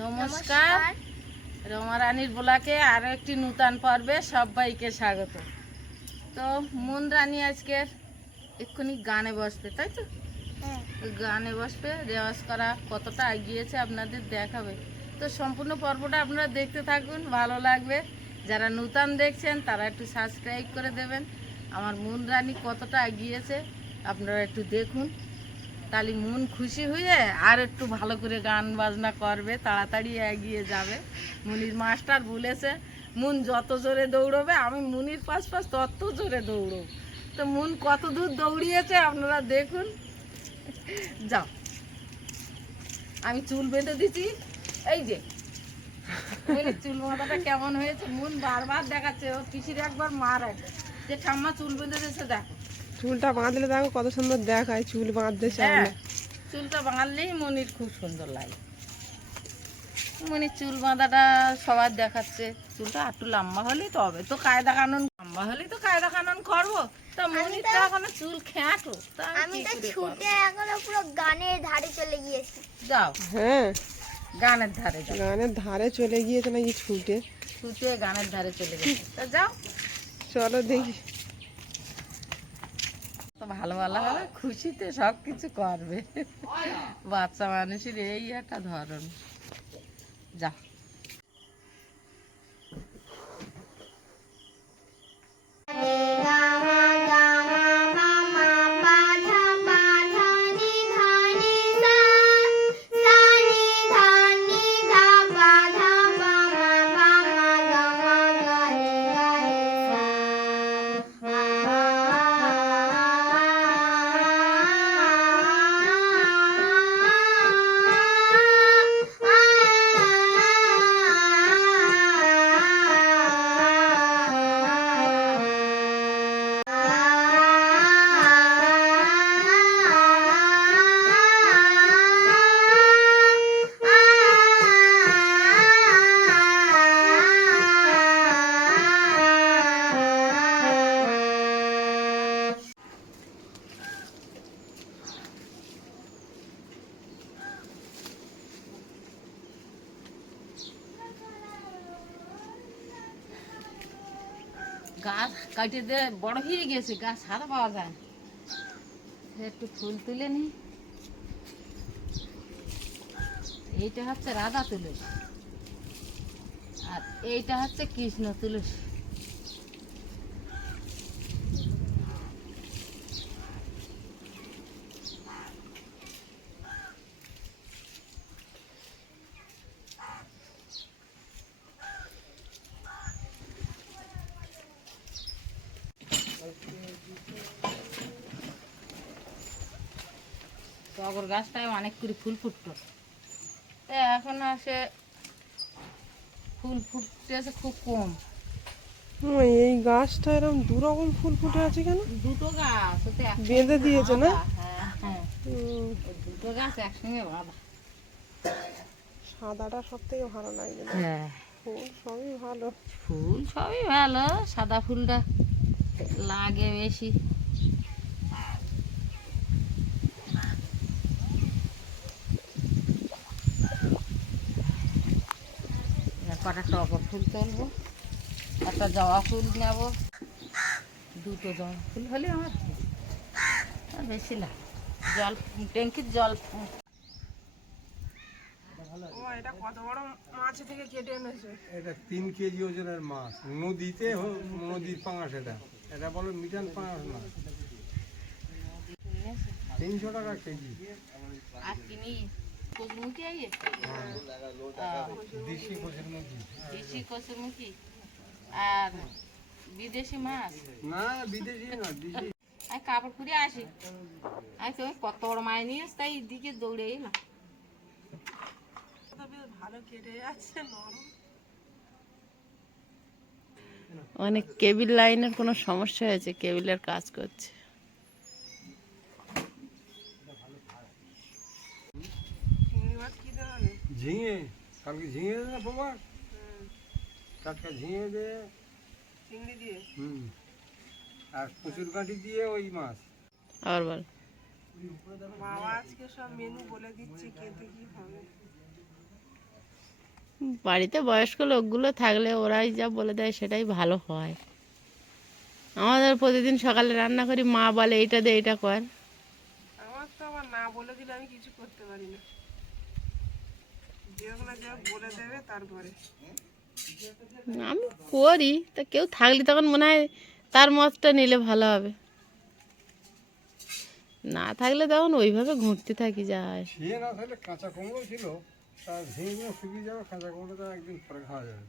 নমস্কার। রমা রানীর বোলাকে আরও একটি নূতন পর্বে সবাইকে স্বাগত। তো মন রানী আজকের এক্ষুনি গানে বসবে তাই তো? হ্যাঁ। গানে বসবে রেওয়াজ করা কতটা এগিয়েছে আপনাদের দেখাবে। তো সম্পূর্ণ পর্বটা আপনারা দেখতে থাকুন ভালো লাগবে। যারা নূতন দেখছেন তারা একটু সাবস্ক্রাইব করে দেবেন। আমার মন রানী কতটা এগিয়েছে আপনারা একটু দেখুন। তাহলে মন খুশি হয়ে আর একটু ভালো করে গান বাজনা করবে, তাড়াতাড়ি এগিয়ে যাবে। মুনির মাস্টার বলেছে, মন যত জোরে দৌড়বে, আমি মুনির পাশ পাশ তত জোরে দৌড়ব। তো মন কত দূর দৌড়িয়েছে, আপনারা দেখুন। যাও। আমি চুল বেঁধে দিচ্ছি। এই যে চুল মাথাটা কেমন হয়েছে, মন বারবার দেখাচ্ছে ও পিসির একবার মার একবার যে ঠাম্মা চুল বেঁধে দিয়েছে, দেখো। চুলটা বাঁধলে দেখো কত সুন্দর দেখায় চুল বাঁধতে হ্যাঁ সামনে। চুলটা বাঁধলেই মনির খুব সুন্দর লাগে। মনির চুল বাঁধাটা সবার দেখাচ্ছে। চুলটা একটু লম্বা হলেই তো হবে। তো কায়দা কানুন লম্বা হলেই তো কায়দা কানুন করব। তা মনির তো এখনও চুল খেঁটো তা আমি তো ছুটে? এখনও পুরো গানের ধারে চলে গিয়েছি। যাও। হ্যাঁ। গানের ধারে যাও। গানের ধারে চলে গিয়েছে নাকি ছুটে? ছুটে গানের ধারে চলে গেছে। তা যাও। চলো দেখি। তো ভালো ভালো হবে খুশিতে সব কিছু করবে বাচ্চা মানুষের এই একটা ধরন। যা কাটে দিয়ে বড় হয়ে গেছে গাছ সাদা পাওয়া যায়। একটু ফুল তুলে নি। এইটা হচ্ছে রাধা তুলসী। আর এইটা হচ্ছে কৃষ্ণ তুলসী টগর গাছটায় অনেক করে ফুল ফুটতো। তা এখন আসে ফুল ফুটতেছে খুব কম। এই গাছটা এরকম দু রকম ফুল ফুটে আছে কেন? দুটো গাছ বেঁধে দিয়েছে না? হ্যাঁ হ্যাঁ। দুটো গাছ একসঙ্গে বাঁধা। সাদাটা সব থেকে ভালো লাগে হ্যাঁ। ফুল সবই ভালো। ফুল সবই ভালো সাদা ফুলটা লাগে বেশি। কটা টগর ফুল তুলবো একটা জবা ফুল নেব। দুটো জবা ফুল হলে আমার আর বেশি লাগে জল ট্যাঙ্কির জল। ও এটা কত বড় মাছ থেকে কেটে এনেছে? এটা তিন কেজি ওজনের মাছ। নদীতে নদীর পাঙাশ এটা। এটা বলো মিটান পাঙাশ মাছ তিনশো টাকা কেজি। আর কিনি কচুরমুখী আগে দেশি কোচের দেশি কচুরমুখী আর বিদেশি মাছ? না বিদেশি না দেশি। আর কাপড় খুঁড়ে আসি। আমি তুমি কত বড় নিয়ে তাই দিকে দৌড়ে এলাম। ভালো কেটে যাচ্ছে অনেক কেবিল লাইনের কোনো সমস্যা হয়েছে? কেবিলের কাজ করছে চিংড়ি মাছ কি দেবে ঝিঙে কালকে ঝিঙে দে না বাবা টাটকা ঝিঙে দে চিংড়ি দিয়ে? হুম আর প্রচুর কাঠি দিয়ে ওই মাছ। আবার বল। বাবা আজকে সব মেনু বলে দিচ্ছে খেতে কি হবে? বাড়িতে বয়স্ক লোকগুলো থাকলে ওরাই যা বলে দেয় সেটাই ভালো হয়। আমাদের প্রতিদিন সকালে রান্না করি মা বলে এইটা দে এইটা কর। আমার তো আবার না বলে দিলে আমি কিছু করতে পারি না। বলে দেবে তারপরে আমি করি তা কেউ থাকলে তখন মনে হয় তার মতটা নিলে ভালো হবে। না থাকলে তখন ওইভাবে ঘুরতে থাকি যায়। খেয়ে না থাকলে কাঁচা কুমড়ো ছিল তা ঝিঙে শুকিয়ে যাবে কাঁচা কুমড়োটা একদিন পরে খাওয়া যাবে।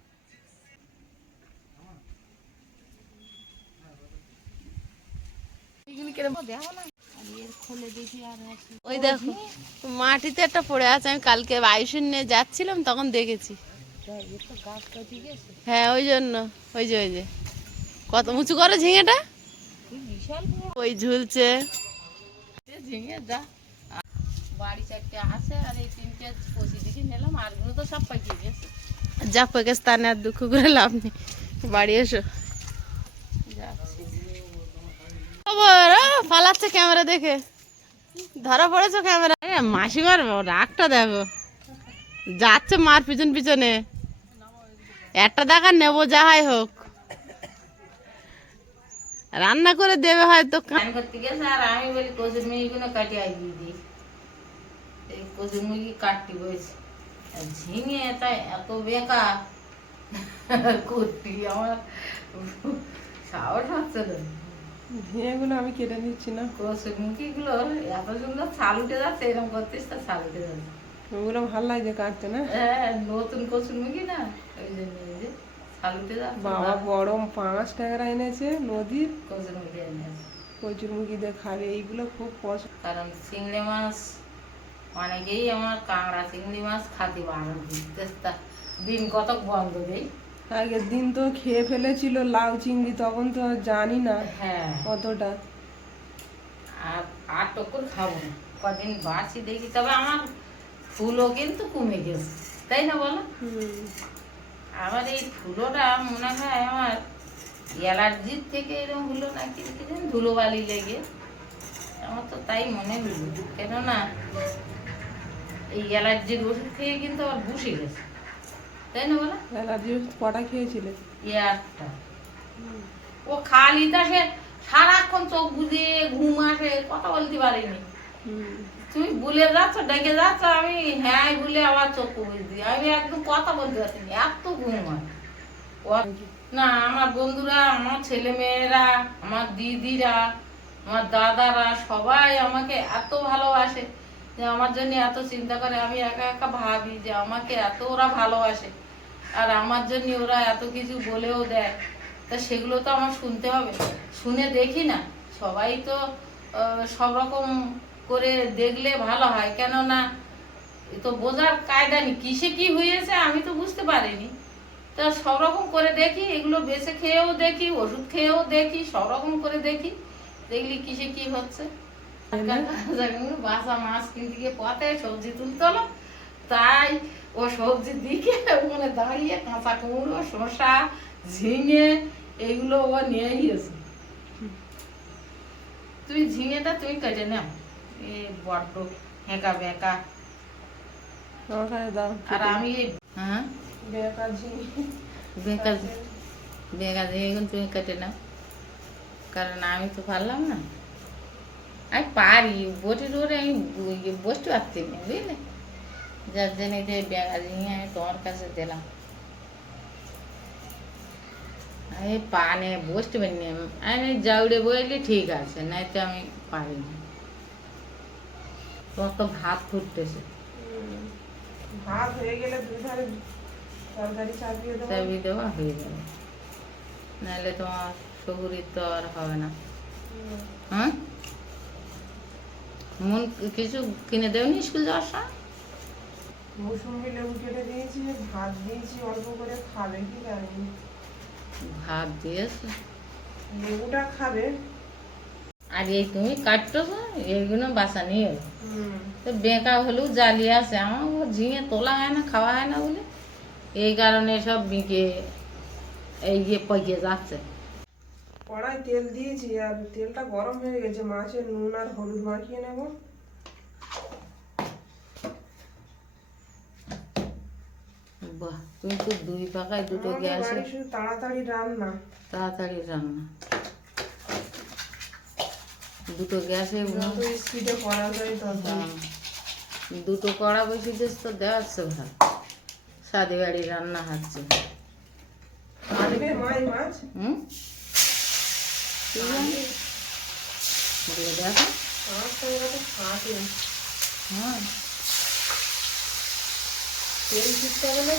ওই দেখো, মাটিতে একটা পড়ে আছে, আমি কালকে আয়ুষের নিয়ে যাচ্ছিলাম, তখন দেখেছি। হ্যাঁ ওই জন্য, ওই যে ওই যে। কত উঁচু করো ঝিঙেটা? ওই ঝুলছে। ঝিঙে বাড়ি চারটে আছে, আর এই নিলাম আরগুলো তো সব গেছে। যা আর দুঃখ করে লাভ নেই। বাড়ি এসো। খবর পালাচ্ছে ক্যামেরা দেখে। ধরা পড়েছো ক্যামেরা। মাসিমার রাগটা দেখো। যাচ্ছে মার পিছন পিছনে। একটা দেখা নেব যাহাই হোক। রান্না করে দেবে হয়তো করতে গেছে আমি বলি, কচুর দিই এই কচুর ঝিঙে তাই এত বেকা করতে আমার সাহস হচ্ছে না। ঝিঙেগুলো আমি কেটে নিচ্ছি না। কচুর মুরগিগুলো এত সুন্দর ছাল উঠে যাচ্ছে এরকম করতিস তা ছাল উঠে যাচ্ছে। ওগুলো ভালো লাগছে কাটতে না? হ্যাঁ নতুন কচুর মুরগি না? ওই জন্য এই যে ছাল উঠে যাচ্ছে বাবা বড় পাঁচ টাকা এনেছে নদীর। কচুর মুরগি এনেছে কচুর মুখি দিয়ে খাবে এইগুলো খুব পছন্দ। কারণ চিংড়ি মাছ অনেকেই আমার কাঁকড়া চিংড়ি মাছ খাতে বারণ দিন কতক বন্ধ দেই। আগের দিন তো খেয়ে ফেলেছিল লাউ চিংড়ি তখন তো জানি না হ্যাঁ। কতটা। আর আর টকুর খাব না। কদিন বাঁচি দেখি তবে আমার ফুলও কিন্তু কমে গেছে তাই না বলো? আমার এই ধুলোটা মনে হয় আমার অ্যালার্জির থেকে এরকম হলো নাকি কি জানি ধুলোবালি লেগে। আমার তো তাই মনে হলো কেননা এই অ্যালার্জির ওষুধ খেয়ে কিন্তু আবার বসে গেছে। তাই না বলো? অ্যালার্জি কটা খেয়েছিলে। একটা ও খালি তা সে সারাক্ষণ চোখ ঘুম আসে কথা বলতে পারিনি। তুমি যাচ্ছ ডেকে যাচ্ছ আমি হ্যাঁ আবার চোখ আমি একদম কথা বলতে পারছি না এত ঘুম হয়। ও- না আমার বন্ধুরা আমার ছেলে মেয়েরা আমার দিদিরা আমার দাদারা সবাই আমাকে এত ভালোবাসে যে আমার জন্য এত চিন্তা করে। আমি একা একা ভাবি যে আমাকে এত ওরা ভালোবাসে। আর আমার জন্য ওরা এত কিছু বলেও দেয় তা সেগুলো তো আমার শুনতে হবে। শুনে দেখি না সবাই তো সব রকম করে দেখলে ভালো হয়। কেননা তো বোঝার কায়দা নেই কিসে কি হয়েছে আমি তো বুঝতে পারিনি। তা সব রকম করে দেখি এগুলো বেছে খেয়েও দেখি ওষুধ খেয়েও দেখি সব রকম করে দেখি দেখলি কিসে কি হচ্ছে। বাসা মাছ কিনতে গিয়ে পথে সবজি তুলতে হলো তাই ও সবজির দিকে ওখানে দাঁড়িয়ে কাঁচা কুমড়ো শসা ঝিঙে এগুলো ও নিয়ে গিয়েছে। তুমি ঝিঙেটা তুমি কেটে নাও এ বড্ড হেঁকা বেঁকা। আর আমি হ্যাঁ? বেঁকা বেঁকা তুমি কেটে নাও। কারণ আমি তো পারলাম না। আমি পারি বটি ধরে আমি বসতে পারছি না বুঝলে? যার জন্য যে বেঁকা ঝিঙে আমি তোমার কাছে দিলাম আমি পানে বসতে পারিনি আমি জাউড়ে বইলে ঠিক আছে নাই তো আমি পারিনি তোমার তো ভাত ফুটতেছে ভাত হয়ে গেলে দুধারে তরকারি চাপিয়ে দেবো চাবি দেওয়া হয়ে যাবে নাহলে তোমার শরীর তো আর হবে না হুম। মন কিছু কিনে দেওনি স্কুল যাওয়ার সময় মৌসুমি লেবু কেটে দিয়েছি ভাত দিয়েছি অল্প করে খাবে কি জানি। ভাত দিয়েছে? লেবুটা খাবে। আর এই তুমি কাটতো এইগুলো বাসা নিয়ে এলো। হুম। তো বেঁকা হলেও জ্বালিয়ে আছে আমার ও ঝিঙে তোলা হয় না খাওয়া হয় না বলে। এই কারণে সব বিকে এই যে পকিয়ে যাচ্ছে। কড়াই তেল দিয়েছি আর তেলটা গরম হয়ে গেছে মাছের নুন আর হলুদ মাখিয়ে নেব। বাহ কিন্তু দুই পাকায় দুটো গ্যাসে তাড়াতাড়ি রান্না। তাড়াতাড়ি রান্না। দুটো গ্যাসে স্পিডে করা যায় দুটো কড়া বসে দিস তো দেওয়াচ্ছে ভাত সাদি বাড়ি রান্না হচ্ছে। হুম? দেখো। তো হ্যাঁ। তেল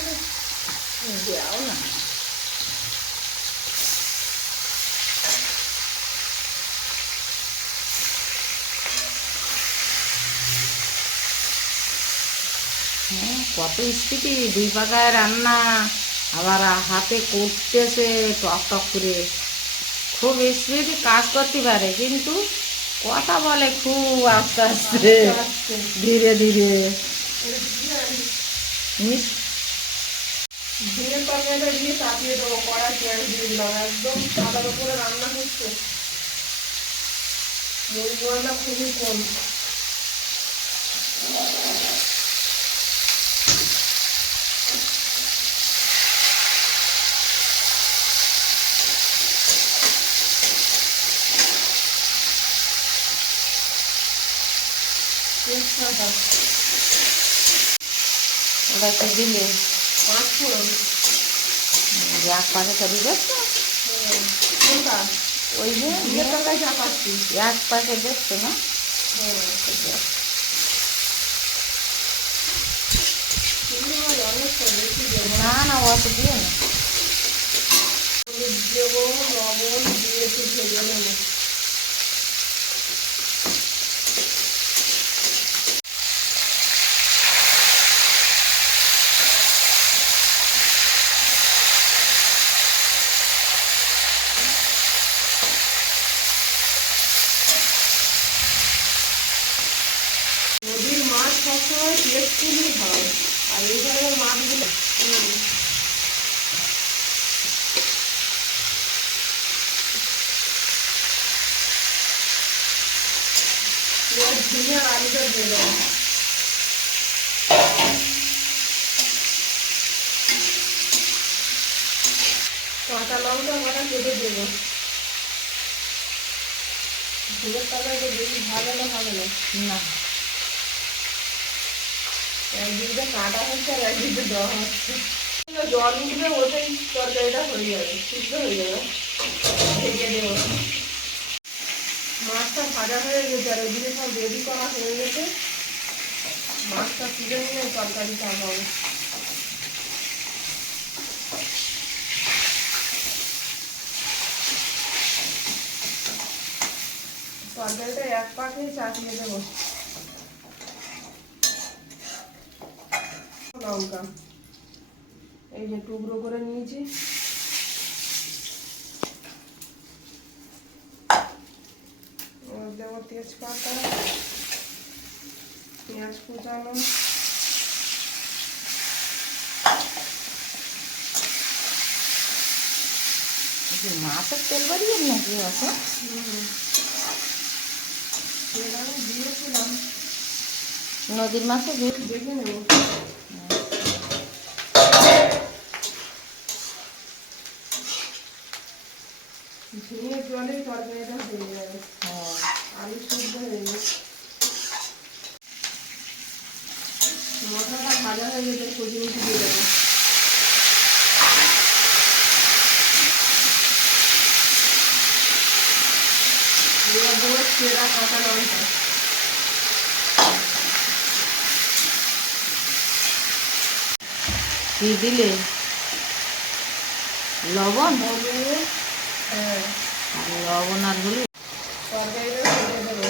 কত স্পিডি দুই পাকায় রান্না আবার হাতে করতেছে টক টক করে খুব স্পিডি কাজ করতে পারে কিন্তু কথা বলে খুব আস্তে আস্তে ধীরে ধীরে মিস? ঝিঙের তরকারিটা দিয়ে চাপিয়ে দেবো কড়া পেঁয়াজ দিয়ে দিলাম, একদম সাদার উপরে রান্না গন্ধা খুবই কম। তেজপাতা ওটা তো দিলে পাঁচ ফোড়ন এক পাশে করি দেখছ হ্যাঁ। কোনটা ওই যে ঝিঙের তরকারি চাপাচ্ছি এক পাশে দেখছ না হ্যাঁ চিংড়ি মাছ অনেকটা বেশি দেবো না না অত দিয়ে না হলুদ দেবো লবণ দিয়ে একটু ভেজে নেব নদীর মাছ সবসময় টেস্টফুলই হয় আর এই ধরনের মাছগুলো হুম। এবার ঝিঙে আলুটা দিয়ে কাঁচা লঙ্কা কটা কেটে দেবো ঝিঙের বেশি ভালো না। হবে না না একদিকে কাটা হচ্ছে আর একদিকে দেওয়া হচ্ছে জল উঠবে ওটাই তরকারিটা হয়ে যাবে সিদ্ধ হয়ে যাবে ঢেকে দেবো মাছটা ভাজা হয়ে গেছে আর ওদিকে সব রেডি করা হয়ে গেছে। মাছটা তুলে নিয়ে তরকারি চাপাবো তরকারিটা এক পাকেই চাপিয়ে দেবো। লঙ্কা। এই যে টুকরো করে নিয়েছি এবার দেবো তেজপাতা পেঁয়াজ কুচানো কি মাছের তেল বাড়িয়ে নাকি আছে তেল আমি দিয়েছিলাম নদীর মাছে দিয়ে দেখে নেব ঝিঙে জলে তরকারিটা হয়ে যাবে হ্যাঁ আলু শুদ্ধ হয়ে যাবে মশলাটা ভাজা হয়ে গেছে মুচি দিয়ে দেবো। এবার দেবো সেরা কাঁচা লঙ্কা। কি দিলে? লবণ? হ্যাঁ। আর লবণ আর হলুদ তরকারিটা ছেড়ে দেবো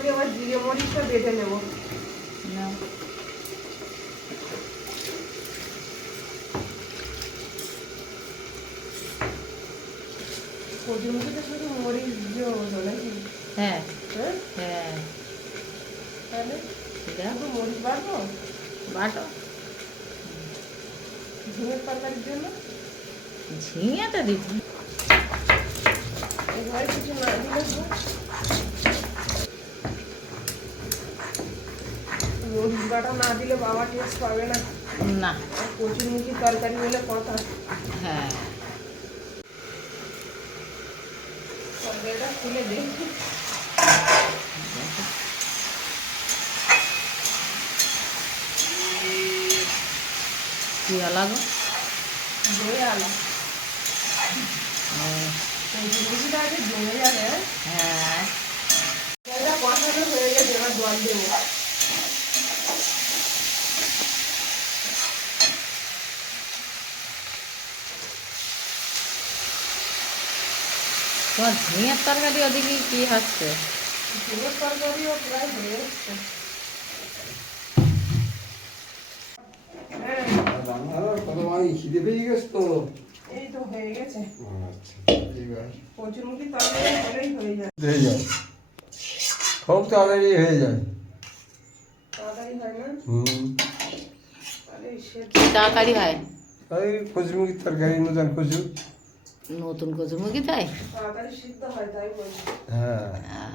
ফাঁকে আবার জিরে মরিচটা বেটে নেব। না। শুধু মরিচ দিয়ে হলো নাকি? হ্যাঁ। হ্যাঁ? হ্যাঁ। তাহলে দেখো শুধু মরিচ বাড়বো বাটো। ঝিঙের জন্য? ঝিঙেটা দিচ্ছি এবার কিছু না দিলে তো নদীর বাটা না দিলে বাবা টেস্ট পাবে না। না। আর কচুরমুখী তরকারি হলে কথা। হ্যাঁ। তরকারিটা খুলে দেখি কি আলাদা জমে আলো। কচুরমুখীটা আগে জমে যাবে হ্যাঁ। এটা কষানো হয়ে গেছে এবার জল দেবো। তোমার ঝিঙের তরকারি ওদিকে কি হচ্ছে? ঝিঙের তরকারিও প্রায় হয়ে এসছে কত খিদে পেয়ে গেছ তো। এই তো হয়ে গেছে। আচ্ছা তরকারি হলেই হয়ে যায়। হয়ে যায়। খুব তাড়াতাড়ি হয়ে যায়। তাড়াতাড়ি হয় না? হুম। তাড়াতাড়ি হয়? তাই তরকারি নতুন কচু। নতুন কচুরমুখী তাই? তাড়াতাড়ি তাই বলছি। হ্যাঁ।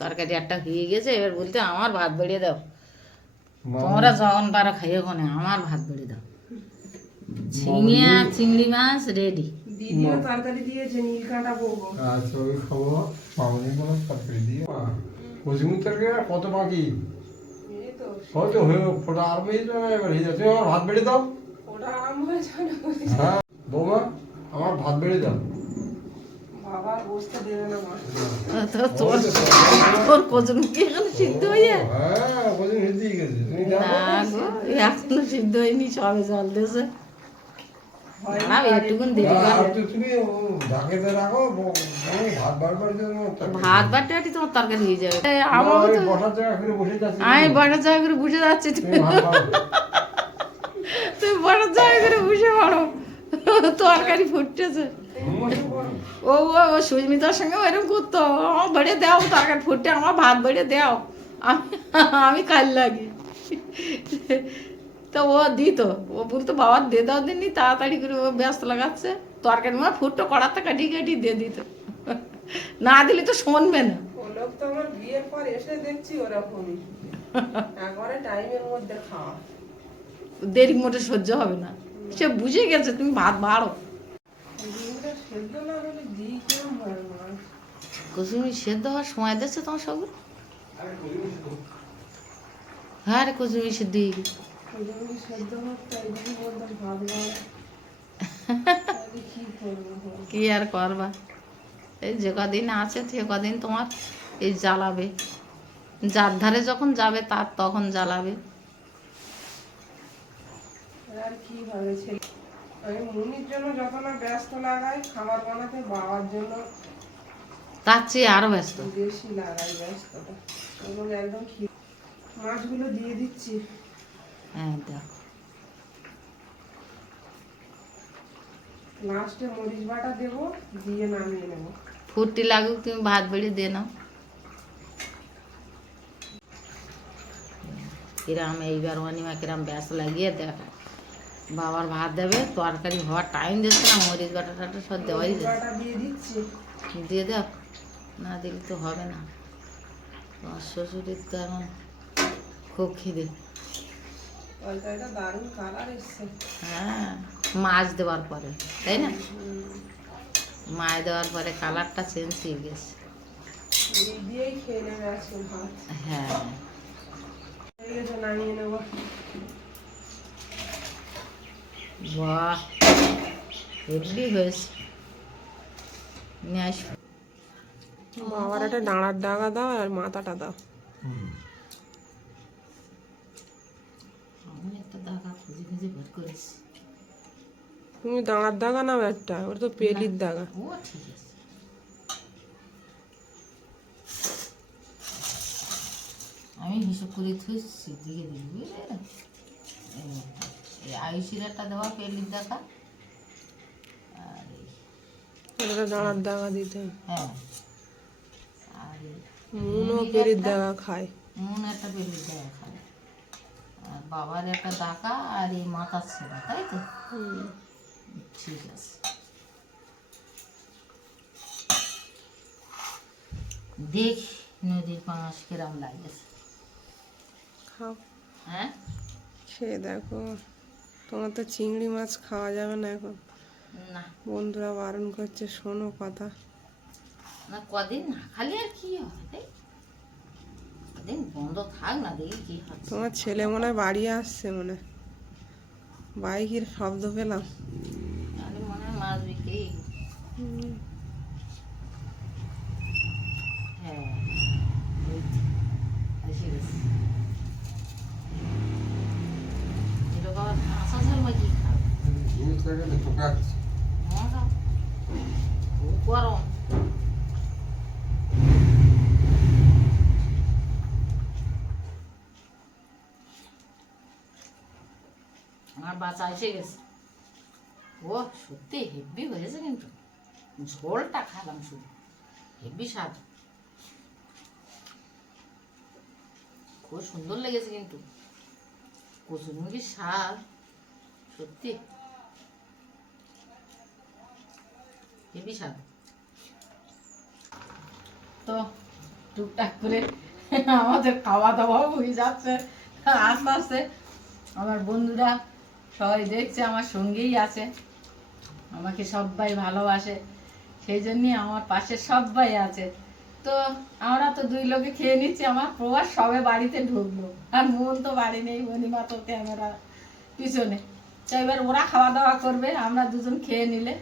তরকারি একটা হয়ে গেছে এবার বলতে আমার ভাত বেড়িয়ে দাও। তোমরা যখন পারো খাইয়ে ওখানে আমার ভাত বেড়ে দাও। ঝিঙে আর চিংড়ি মাছ রেডি দিদিও তরকারি দিয়েছে নীল কাঁটা বলব আচ্ছা ওই খাব মামনি কোনো তরকারি দিয়ে। কচুরমুখির তরকারি কত বাকি? এই হয়ে ফোটা আরম্ভ হয়ে যাবে এবার হয়ে যাচ্ছে। ভাত বেড়ে দাও। ওটা আরম্ভ হয়ে যায় হ্যাঁ বৌমা। আমার ভাত বেড়ে দাও বাবা বসতে দেবে না মা। তোর এখানে সিদ্ধ হয়ে গেছে। না গো এখনও সিদ্ধ হয়নি সবে জল দিয়েছে। ভাত বাটি তোমার তরকারি। হয়ে যাবে। তো বসার জায়গা করে বসে যাচ্ছি। আমি বড় জায়গা করে বুঝে যাচ্ছি। তুমি বড় জায়গা করে বুঝে পড়ো তরকারি ফুটতেছে। ও ও ও সুস্মিতার সঙ্গে এরকম করতো। আমার বেড়ে দাও তরকারি ফুটে আমার ভাত বেড়ে দাও। আমি আমি কাল লাগি। তো ও দিত। ও বলতো বাবা দে দাও দিননি তাড়াতাড়ি করে ও ব্যস্ত লাগাচ্ছে। তরকারি মানে ফুটটো কড়াতে কাটি কাটিয়ে দিয়ে দিত। না দিলে তো শুনবে না। ও লোক তো আমার বিয়ের পর এসে দেখছি ওরকমই। একবারে টাইমের মধ্যে খাওয়া। দেরি মোটে সহ্য হবে না। সে বুঝে গেছে, তুমি ভাত বাড়ো। কুসুমি সেদ্ধ হওয়ার সময় দিচ্ছে তোমার সব হ্যাঁ রে কুসুমি সেদ্ধ হয়ে গেছে? কি আর করবা? এই যে কদিন আছে, সে কদিন তোমার এই জ্বালাবে। যার ধারে যখন যাবে, তার তখন জ্বালাবে। আর কি ভাবে ছেলে? আমি মুনির জন্য যত না ব্যস্ত লাগাই খাবার বানাতে বাবার জন্য তার চেয়ে আরও ব্যস্ত। বেশি লাগাই ব্যস্ততা। এবং একদম ঠিক মাছগুলো দিয়ে দিচ্ছি। হ্যাঁ দেখো। লাস্টে মরিচ বাটা দেবো দিয়ে নামিয়ে নেব। ফুর্তি লাগুক তুমি ভাত বেড়ে দিয়ে নাও। কিরাম এইবার অনিমা কিরাম ব্যাস লাগিয়ে দেখো বাবার ভাত দেবে তরকারি হওয়ার টাইম দিচ্ছে না মরিচ বাটা টাটা সব দেওয়াই দিচ্ছি। দিয়ে দাও না দিলে তো হবে না। তোমার শ্বশুরের তো এখন খুব খিদে। হ্যাঁ মাছ দেওয়ার পরে তাই না? মাছ দেওয়ার পরে কালারটা চেঞ্জ হয়ে গেছে। হ্যাঁ হয়ে গেছে নামিয়ে নেব বাহ হেভি হয়েছে নিয়ে আসো বাবার একটা ডাঁড়ার ডাগা দাও আর মাথাটা দাও। আমি একটা দাগা খুঁজে খুঁজে বের করেছি। তুমি দাঁড়ার দাগা নাও একটা ওটা তো পেলির দাগা। আমি হিসাব করে থুইছি দিকে দিই এই আয়ুষিরাটা দেওয়া পেলির দেখা। আর দাঁড়ার দাগা দিতে হ্যাঁ। আর মুনও দাগা খায়। মন একটা খায়। আর বাবার একটা দাকা আর এই মাথার ছেঁড়া তাই তো? ঠিক আছে। দেখ নদীর পাঁচ কিরাম লাগেছে। খাও। হ্যাঁ? খেয়ে দেখো। তোমার তো চিংড়ি মাছ খাওয়া যাবে না এখন। না। বন্ধুরা বারণ করছে শোনো কথা। না কদিন না খালি আর কি হবে কদিন বন্ধ থাক না দেখি কি হচ্ছে তোমার ছেলে মনে হয় বাড়ি আসছে মনে হয়। বাইকের শব্দ পেলাম। মনে হয় মাছ বিক্রি হুম, হ্যাঁ ওই তো, এসে গেছে এরকম আবার কাঁচা ঝাল বা কি খাবে হ্যাঁ খাও। খুব গরম আমার বাচ্চা এসে গেছে ও সত্যি হেভি হয়েছে কিন্তু ঝোলটা খালাম শুধু হেভি স্বাদ খুব সুন্দর লেগেছে কিন্তু কচুরমুখির স্বাদ সত্যি তো টুকটাক করে আমাদের খাওয়া দাওয়াও হয়ে যাচ্ছে আস্তে আস্তে আমার বন্ধুরা সবাই দেখছে, আমার সঙ্গেই আছে, আমাকে সবাই ভালোবাসে, সেই জন্যই আমার পাশে সবাই আছে। তো আমরা তো দুই লোকে খেয়ে নিচ্ছি, আমার প্রবাস সবে বাড়িতে ঢুকলো, আর মন তো বাড়ি নেই মণিমা তো ক্যামেরা পিছনে। তো এবার ওরা খাওয়া দাওয়া করবে, আমরা দুজন খেয়ে নিলে।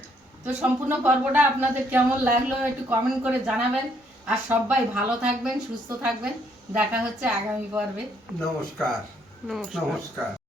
তো সম্পূর্ণ পর্বটা আপনাদের কেমন লাগল একটু কমেন্ট করে জানাবেন। আর সবাই ভালো থাকবেন সুস্থ থাকবেন। দেখা হচ্ছে আগামী পর্বে। নমস্কার। নমস্কার। নমস্কার।